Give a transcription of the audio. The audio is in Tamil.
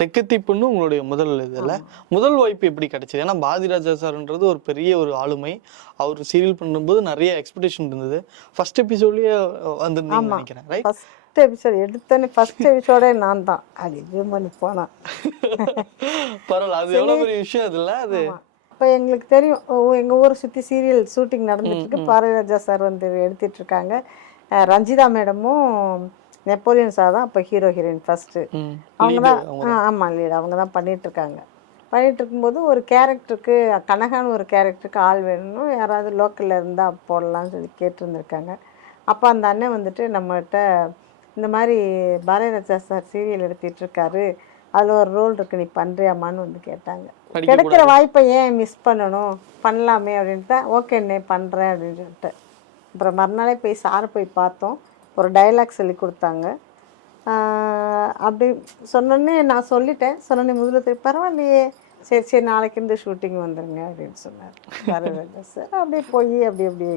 தெக்கத்திப்புன்னு உங்களுடைய முதல் இதில் முதல் வாய்ப்பு எப்படி கிடைச்சது? ஏன்னா பாரதிராஜா சார்ன்றது ஒரு பெரிய ஒரு ஆளுமை. அவர் சீரியல் பண்ணும்போது நிறைய எக்ஸ்பெக்டேஷன் இருந்தது. ஃபர்ஸ்ட் எபிசோட்லயே வந்திருந்தீங்கன்னு நினைக்கிறேன், ரைட்? ஃபர்ஸ்ட் எபிசோட் எடுத்தோன்னே ஃபர்ஸ்ட் எபிசோடே நான் தான். அது இது பண்ணி போனேன். பரவாயில்ல, அது எவ்வளோ பெரிய விஷயம் அதில்ல அது. இப்போ எங்களுக்கு தெரியும், எங்கள் ஊரை சுற்றி சீரியல் ஷூட்டிங் நடந்துட்டு இருக்கு, பாரதிராஜா சார் வந்து எடுத்துட்டு இருக்காங்க. ரஞ்சிதா மேடமும் நெப்போலியன் சார் தான் அப்போ ஹீரோ ஹீரோயின் ஃபர்ஸ்ட்டு. அவங்க தான் ஆமாம் லீட், அவங்க தான் பண்ணிட்டு இருக்காங்க. பண்ணிட்டு இருக்கும்போது ஒரு கேரக்டருக்கு கனகான்னு ஒரு கேரக்டருக்கு ஆள் வேணும்னு யாராவது லோக்கலில் இருந்தால் போடலான்னு சொல்லி கேட்டுருந்துருக்காங்க. அப்போ அந்த அண்ணன் வந்துட்டு நம்மகிட்ட இந்த மாதிரி பாரதிராஜா சார் சீரியல் எடுத்துட்டு இருக்காரு, அதில் ஒரு ரோல் இருக்கு, நீ பண்ணுறியாமான்னு வந்து கேட்டாங்க. கிடைக்கிற வாய்ப்பை ஏன் மிஸ் பண்ணணும், பண்ணலாமே அப்படின்ட்டு தான் ஓகேண்ணே பண்ணுறேன் அப்படின்னு சொல்லிட்டு. அப்புறம் மறுநாளே போய் சாரை போய் பார்த்தோம். ஒரு டைலாக் சொல்லி கொடுத்தாங்க. அப்படி சொன்னோன்னே நான் சொல்லிட்டேன். சொன்னோன்னே முதல்ல பரவாயில்லையே, சரி சரி நாளைக்கு இருந்து ஷூட்டிங் வந்துடுங்க அப்படின்னு சொன்னார் பாரதிராஜா சார். அப்படியே போய் அப்படி